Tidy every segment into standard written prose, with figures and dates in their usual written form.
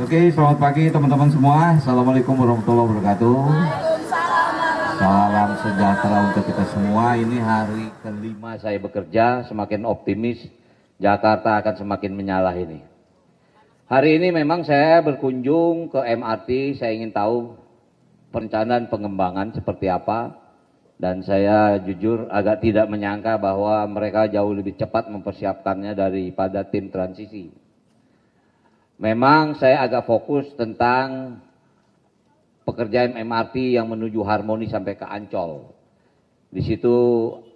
Oke, selamat pagi teman-teman semua. Assalamualaikum warahmatullahi wabarakatuh. Salam sejahtera untuk kita semua. Ini hari kelima saya bekerja, semakin optimis Jakarta akan semakin menyala ini. Hari ini memang saya berkunjung ke MRT, saya ingin tahu perencanaan pengembangan seperti apa. Dan saya jujur agak tidak menyangka bahwa mereka jauh lebih cepat mempersiapkannya daripada tim transisi. Memang saya agak fokus tentang pekerjaan MRT yang menuju Harmoni sampai ke Ancol. Di situ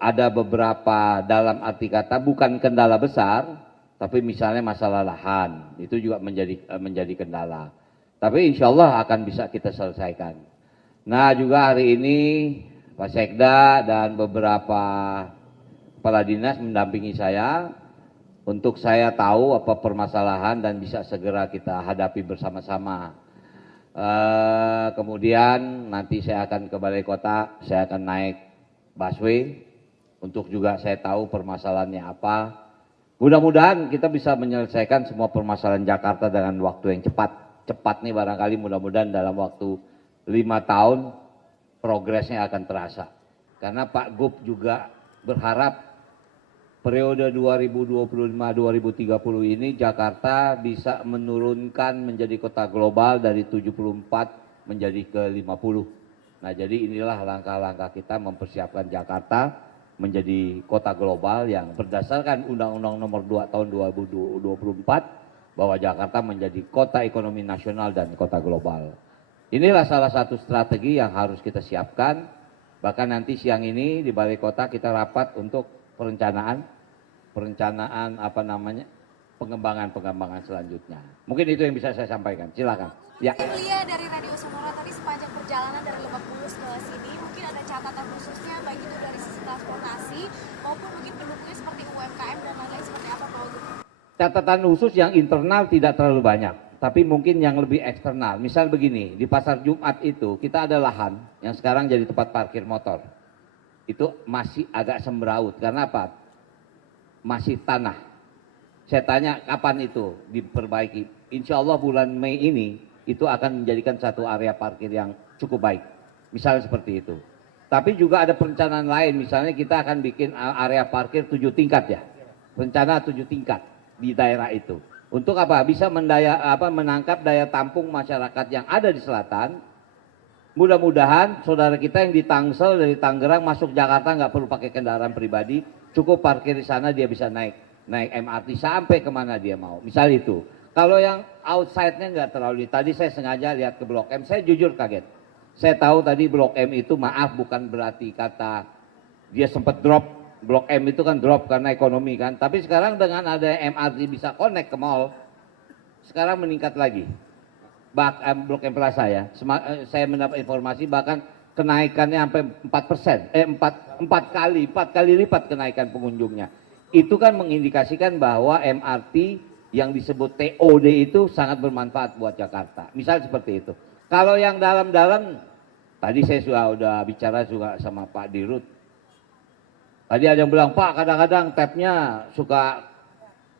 ada beberapa, dalam arti kata bukan kendala besar, tapi misalnya masalah lahan, itu juga menjadi kendala. Tapi insya Allah akan bisa kita selesaikan. Nah juga hari ini Pak Sekda dan beberapa kepala dinas mendampingi saya untuk saya tahu apa permasalahan dan bisa segera kita hadapi bersama-sama. Kemudian nanti saya akan ke Balai Kota, saya akan naik busway untuk juga saya tahu permasalahannya apa. Mudah-mudahan kita bisa menyelesaikan semua permasalahan Jakarta dengan waktu yang cepat. Cepat nih barangkali mudah-mudahan dalam waktu 5 tahun progresnya akan terasa. Karena Pak Gub juga berharap periode 2025-2030 ini Jakarta bisa menurunkan menjadi kota global dari 74 menjadi ke 50. Nah jadi inilah langkah-langkah kita mempersiapkan Jakarta menjadi kota global yang berdasarkan Undang-Undang Nomor 2 Tahun 2024 bahwa Jakarta menjadi kota ekonomi nasional dan kota global. Inilah salah satu strategi yang harus kita siapkan. Bahkan nanti siang ini di Balai Kota kita rapat untuk perencanaan pengembangan selanjutnya. Mungkin itu yang bisa saya sampaikan. Silakan. Ya. Lia dari Radio Sonora tadi sepanjang perjalanan dari Lebak Bulus ke sini mungkin ada catatan khususnya baik itu dari sisi transportasi maupun mungkin pendukungnya seperti UMKM dan lain-lain seperti apa Pak Wagub? Catatan khusus yang internal tidak terlalu banyak, tapi mungkin yang lebih eksternal. Misal begini, di Pasar Jumat itu kita ada lahan yang sekarang jadi tempat parkir motor. Itu masih agak sembraut, karena apa? Masih tanah. Saya tanya kapan itu diperbaiki. Insya Allah bulan Mei ini itu akan menjadikan satu area parkir yang cukup baik. Misalnya seperti itu. Tapi juga ada perencanaan lain, misalnya kita akan bikin area parkir 7 tingkat ya. Rencana 7 tingkat di daerah itu. Untuk apa? Bisa menangkap daya tampung masyarakat yang ada di selatan. Mudah-mudahan saudara kita yang di Tangsel dari Tangerang masuk Jakarta nggak perlu pakai kendaraan pribadi, cukup parkir di sana dia bisa naik MRT sampai kemana dia mau. Misal itu. Kalau yang outside-nya nggak terlalu. Tadi saya sengaja lihat ke Blok M, saya jujur kaget. Saya tahu tadi Blok M itu maaf bukan berarti kata dia sempat drop. Blok M itu kan drop karena ekonomi kan. Tapi sekarang dengan ada MRT bisa connect ke mall, sekarang meningkat lagi. Blok M Plaza ya, saya mendapat informasi bahkan kenaikannya sampai 4%, 4 kali lipat kenaikan pengunjungnya. Itu kan mengindikasikan bahwa MRT yang disebut TOD itu sangat bermanfaat buat Jakarta. Misal seperti itu. Kalau yang dalam-dalam, tadi saya sudah bicara juga sama Pak Dirut. Tadi ada yang bilang, Pak kadang-kadang tapnya suka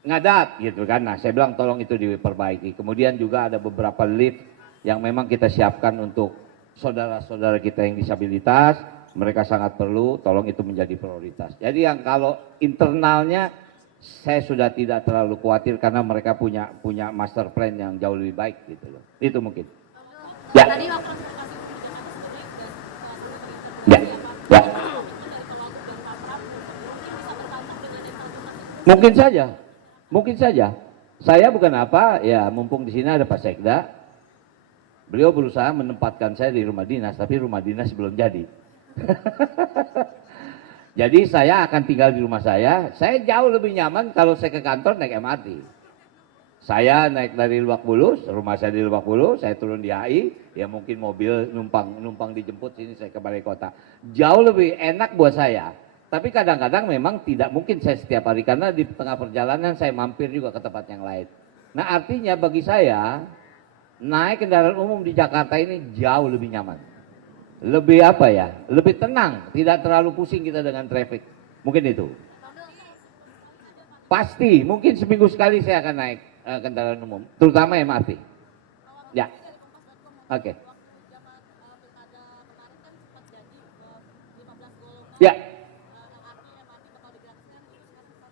ngadat gitu kan. Nah saya bilang tolong itu diperbaiki. Kemudian juga ada beberapa lift yang memang kita siapkan untuk saudara-saudara kita yang disabilitas. Mereka sangat perlu, tolong itu menjadi prioritas. Jadi yang kalau internalnya saya sudah tidak terlalu khawatir karena mereka punya master plan yang jauh lebih baik gitu loh. Itu mungkin. Ya. Ya. Ya. Mungkin saja. Saya bukan apa, ya mumpung di sini ada Pak Sekda, beliau berusaha menempatkan saya di rumah dinas, tapi rumah dinas belum jadi. Jadi saya akan tinggal di rumah saya jauh lebih nyaman kalau saya ke kantor naik MRT. Saya naik dari Lebak Bulus, rumah saya di Lebak Bulus, saya turun di HI, ya mungkin mobil numpang dijemput sini saya ke Balai Kota. Jauh lebih enak buat saya. Tapi kadang-kadang memang tidak mungkin saya setiap hari karena di tengah perjalanan saya mampir juga ke tempat yang lain. Nah artinya bagi saya naik kendaraan umum di Jakarta ini jauh lebih nyaman. Lebih apa ya? Lebih tenang, tidak terlalu pusing kita dengan traffic. Mungkin itu. Pasti, mungkin seminggu sekali saya akan naik kendaraan umum, terutama MRT. Ya, oke. Ya,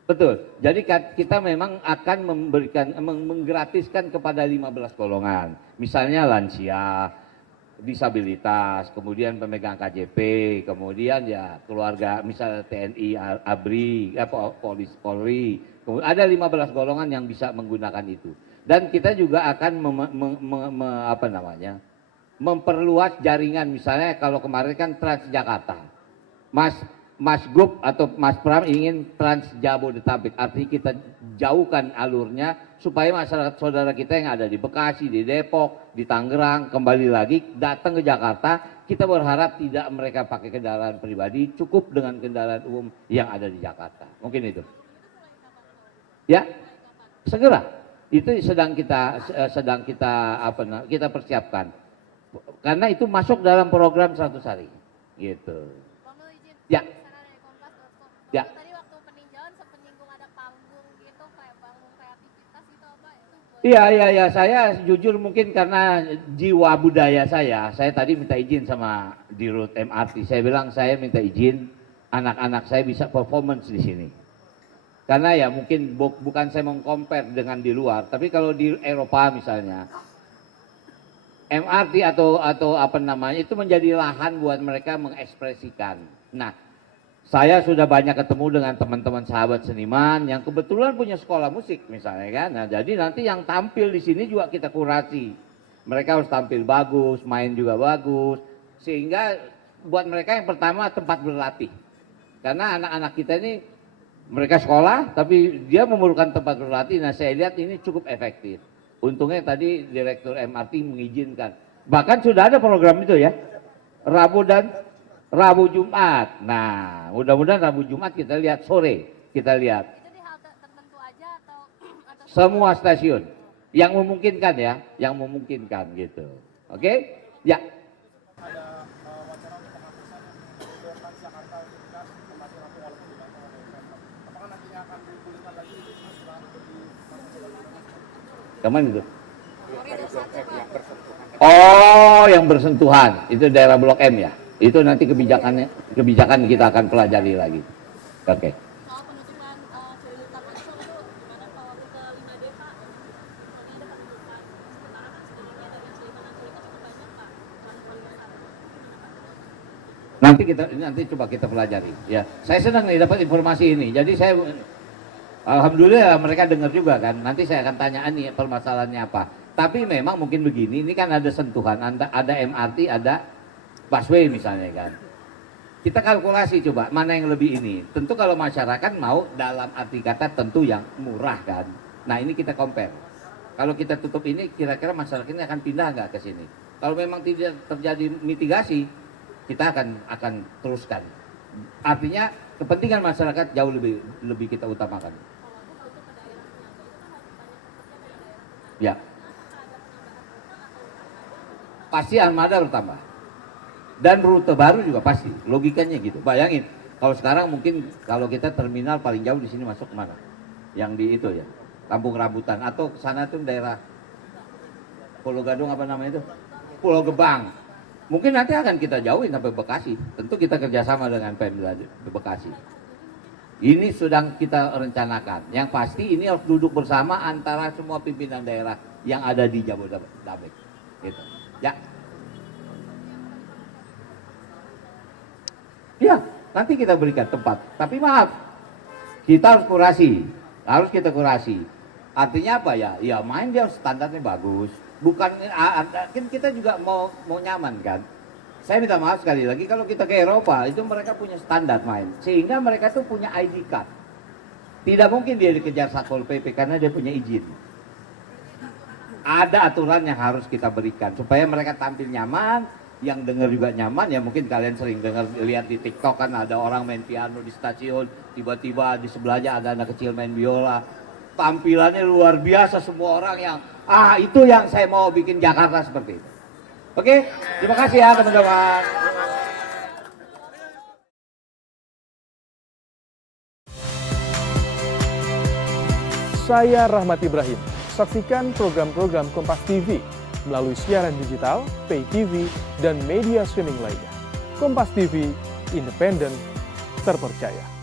betul. Jadi kita memang akan memberikan menggratiskan kepada 15 golongan. Misalnya lansia, disabilitas, kemudian pemegang KJP, kemudian ya keluarga misalnya TNI, ABRI, Polri. Kemudian ada 15 golongan yang bisa menggunakan itu. Dan kita juga akan memperluas jaringan, misalnya kalau kemarin kan Transjakarta. Mas Gub atau Mas Pram ingin Trans Jabodetabek, artinya kita jauhkan alurnya supaya masyarakat saudara kita yang ada di Bekasi, di Depok, di Tangerang kembali lagi datang ke Jakarta. Kita berharap tidak mereka pakai kendaraan pribadi, cukup dengan kendaraan umum yang ada di Jakarta. Mungkin itu. Ya, segera. Itu sedang kita persiapkan. Karena itu masuk dalam program 100 hari. Gitu. Ya. Ya. Tadi waktu peninjauan sempat nyinggung ada panggung gitu, kayak panggung kreativitas gitu apa itu? Iya, saya jujur mungkin karena jiwa budaya saya tadi minta izin sama Dirut MRT. Saya bilang saya minta izin anak-anak saya bisa performance di sini. Karena ya mungkin bukan saya meng-compare dengan di luar, tapi kalau di Eropa misalnya, MRT atau apa namanya itu menjadi lahan buat mereka mengekspresikan. Nah, saya sudah banyak ketemu dengan teman-teman sahabat seniman yang kebetulan punya sekolah musik misalnya kan. Nah, jadi nanti yang tampil di sini juga kita kurasi. Mereka harus tampil bagus, main juga bagus, sehingga buat mereka yang pertama tempat berlatih. Karena anak-anak kita ini mereka sekolah tapi dia memerlukan tempat berlatih. Nah, saya lihat ini cukup efektif. Untungnya tadi Direktur MRT mengizinkan. Bahkan sudah ada program itu ya. Rabu Jumat. Nah, mudah-mudahan Rabu Jumat kita lihat sore. Kita lihat. Itu di halte tertentu aja atau Semua stasiun yang memungkinkan ya, yang memungkinkan gitu. Oke? Ya. Kemana itu? Oh, yang bersentuhan. Itu daerah Blok M ya. Itu nanti kebijakan kita akan pelajari lagi. Oke. soal penutupan Cerita Poso itu gimana Pak waktu ke 5D Pak? Tadi ada penutupan. Sementara kan sebenarnya dari yang Selimanan cerita cukup banyak Pak. Nanti coba kita pelajari. Ya, saya senang nih dapat informasi ini. Jadi saya alhamdulillah mereka dengar juga kan. Nanti saya akan tanyaan nih permasalahannya apa. Tapi memang mungkin begini, ini kan ada sentuhan, ada MRT, ada busway misalnya kan. Kita kalkulasi coba mana yang lebih ini. Tentu kalau masyarakat mau dalam arti kata tentu yang murah kan. Nah ini kita compare. Kalau kita tutup ini kira-kira masyarakat ini akan pindah nggak ke sini. Kalau memang tidak terjadi mitigasi, kita akan teruskan. Artinya kepentingan masyarakat jauh lebih kita utamakan. Ya. Pasti armada bertambah. Dan rute baru juga pasti. Logikanya gitu. Bayangin, kalau sekarang mungkin kalau kita terminal paling jauh di sini masuk mana? Yang di itu ya, Kampung Rambutan atau ke sana tuh daerah Pulau Gadung apa namanya itu? Pulau Gebang. Mungkin nanti akan kita jauhin sampai Bekasi. Tentu kita kerjasama dengan Pemda Bekasi. Ini sedang kita rencanakan. Yang pasti ini harus duduk bersama antara semua pimpinan daerah yang ada di Jabodetabek. Gitu. Ya. Ya, nanti kita berikan tempat. Tapi maaf, kita harus kita kurasi. Artinya apa ya? Ya main dia standarnya bagus. Bukan kan kita juga mau nyaman kan. Saya minta maaf sekali lagi kalau kita ke Eropa itu mereka punya standar main. Sehingga mereka tuh punya ID card. Tidak mungkin dia dikejar Satpol PP karena dia punya izin. Ada aturan yang harus kita berikan supaya mereka tampil nyaman, yang dengar juga nyaman. Ya mungkin kalian sering dengar lihat di TikTok kan ada orang main piano di stasiun, tiba-tiba di sebelahnya ada anak kecil main biola. Tampilannya luar biasa, semua orang yang itu yang saya mau bikin Jakarta seperti itu. Oke, terima kasih ya teman-teman. Saya Rahmat Ibrahim. saksikan program-program Kompas TV melalui siaran digital, pay TV, dan media streaming lainnya. Kompas TV, independen, terpercaya.